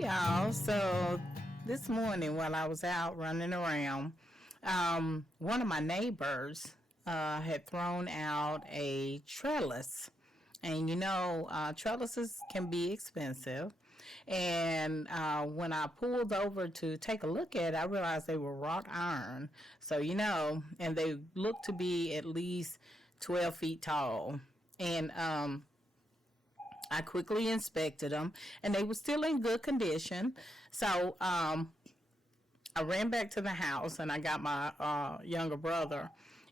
Y'all. So this morning while I was out running around, one of my neighbors had thrown out a trellis. And trellises can be expensive. And when I pulled over to take a look at it, I realized they were wrought iron. So, and they looked to be at least 12 feet tall. And I quickly inspected them, and they were still in good condition. So I ran back to the house, and I got my younger brother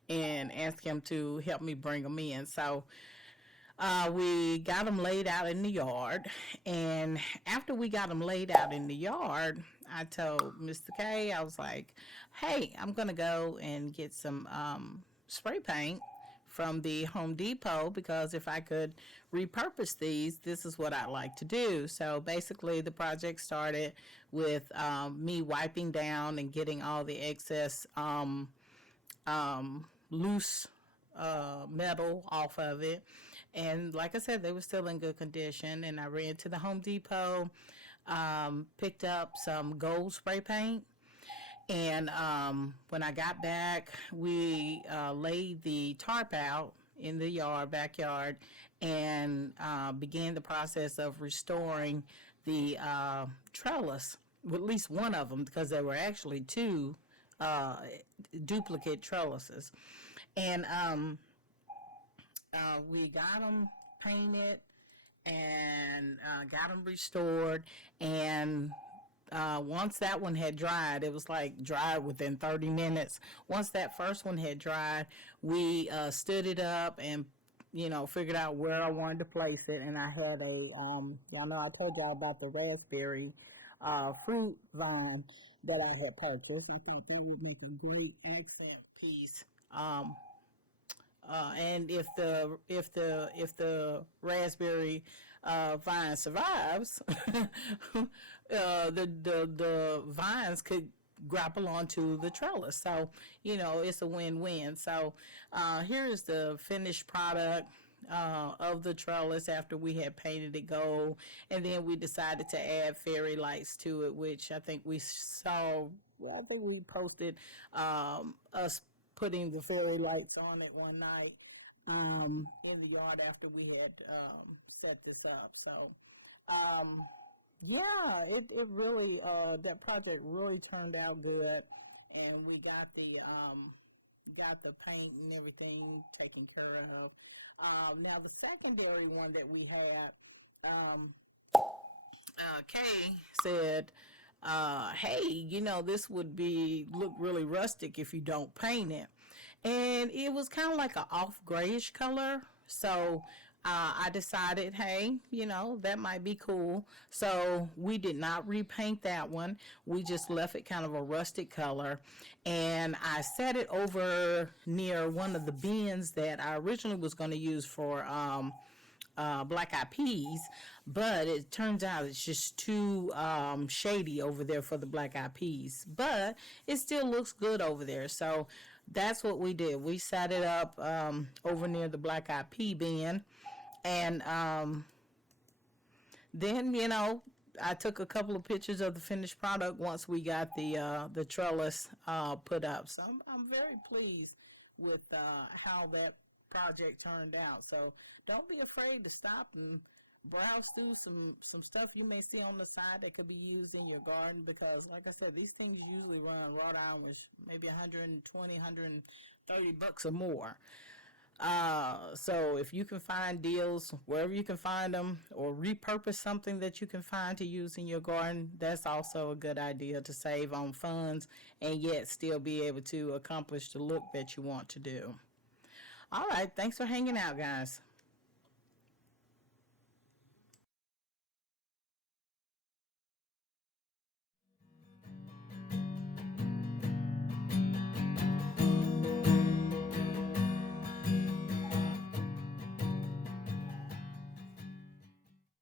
and asked him to help me bring them in. So we got them laid out in the yard, and after we got them laid out in the yard, I told Mr. K, I was like, "Hey, I'm gonna go and get some spray paint from the Home Depot because if I could repurpose these, this is what I'd like to do." So basically, the project started with me wiping down and getting all the excess loose metal off of it. And like I said, they were still in good condition. And I ran to the Home Depot, picked up some gold spray paint. And when I got back, we laid the tarp out in the backyard, and began the process of restoring the trellis, with at least one of them, because there were actually two uh, duplicate trellises. And we got them painted and got them restored. And once that one had dried, it was like dried within 30 minutes. Once that first one had dried, we stood it up and figured out where I wanted to place it. And I had I know I told y'all about the raspberry fruit vine that I had purchased. I thought they would make a great accent piece. And if the raspberry vine survives, the vines could grapple onto the trellis. So it's a win-win. So here is the finished product of the trellis after we had painted it gold, and then we decided to add fairy lights to it, which I think we saw. Well, I think we posted us putting the fairy lights on it one night in the yard after we had set this up. So, yeah, it really that project really turned out good, and we got the paint and everything taken care of. Now the secondary one that we had, Kay said, "Hey, this would be look really rustic if you don't paint it," and it was kind of like an off grayish color. So I decided, hey, that might be cool. So we did not repaint that one. We just left it kind of a rustic color, and I set it over near one of the bins that I originally was going to use for black eyed peas, but it turns out it's just too shady over there for the black eyed peas. But it still looks good over there. So that's what we did. We set it up over near the black eyed pea bin, and then I took a couple of pictures of the finished product once we got the trellis put up. So I'm very pleased with how that project turned out. So don't be afraid to stop and browse through some stuff you may see on the side that could be used in your garden, because like I said, these things usually run wrought iron, which maybe 120 $130 or more. So if you can find deals wherever you can find them, or repurpose something that you can find to use in your garden, that's also a good idea to save on funds and yet still be able to accomplish the look that you want to do. All right, thanks for hanging out, guys.